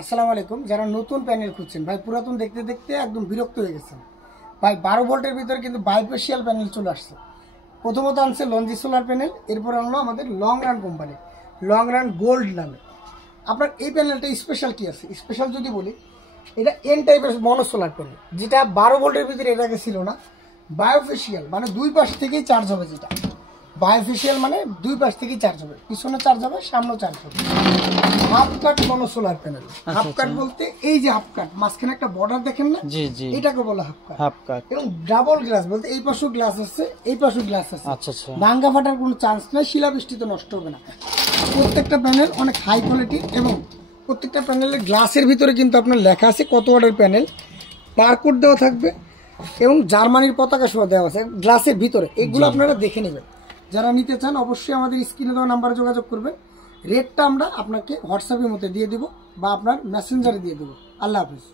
আসসালামু আলাইকুম। যারা নতুন প্যানেল খুঁজছেন ভাই, পুরাতন দেখতে দেখতে একদম বিরক্ত হয়ে গেছেন ভাই। 12 ভোল্টের ভিতরে কিন্তু বাইফেশিয়াল প্যানেল চলে আসছে। প্রথমত আনছে লঞ্জি সোলার প্যানেল, এরপর আনলো আমাদের long run company, long run gold নামে। আপনার এই প্যানেলটা স্পেশাল কি আছে? স্পেশাল যদি বলি, এটা এন টাইপের মনো সোলার প্যানেল, যেটা 12 ভোল্টের ভিতরে এর আগে ছিল না। বায়োফেশিয়াল মানে দুই পাশ থেকেই চার্জ হবে। যেটা বায়োফেশিয়াল মানে দুই পাশ থেকেই চার্জ হবে, পিছনে চার্জ হবে, সামনেও চার্জ হবে। হাফ কাট মনো সোলার প্যানেল। হাফ কাট বলতে এই যে হাফ কাট, মাঝখানে একটা বর্ডার দেখেন না, জি জি, এটাকে বলে হাফ কাট। হাফ কাট। এবং ডাবল গ্লাস বলতে এই পাশেও গ্লাস আছে, এই পাশেও গ্লাস আছে। আচ্ছা আচ্ছা, ভাঙ্গা ফাটার কোনো চান্স নেই, শিলাবৃষ্টিতে নষ্ট হবে না। প্রত্যেকটা প্যানেল অনেক হাই কোয়ালিটি, এবং প্রত্যেকটা প্যানেলের গ্লাসের ভিতরে কিন্তু আপনার লেখা আছে কত ওয়াটের প্যানেল, বারকোড দেওয়া থাকবে, এবং জার্মানির পতাকা সহ দেওয়া আছে গ্লাসের ভিতরে। এগুলো আপনারা দেখে নেবেন। যারা নিতে চান অবশ্যই আমাদের স্ক্রিনে দেওয়া নাম্বারে যোগাযোগ করবেন। রেটটা আমরা আপনাকে হোয়াটসঅ্যাপের মধ্যে দিয়ে দেবো বা আপনার মেসেঞ্জারে দিয়ে দেবো। আল্লাহ হাফিজ।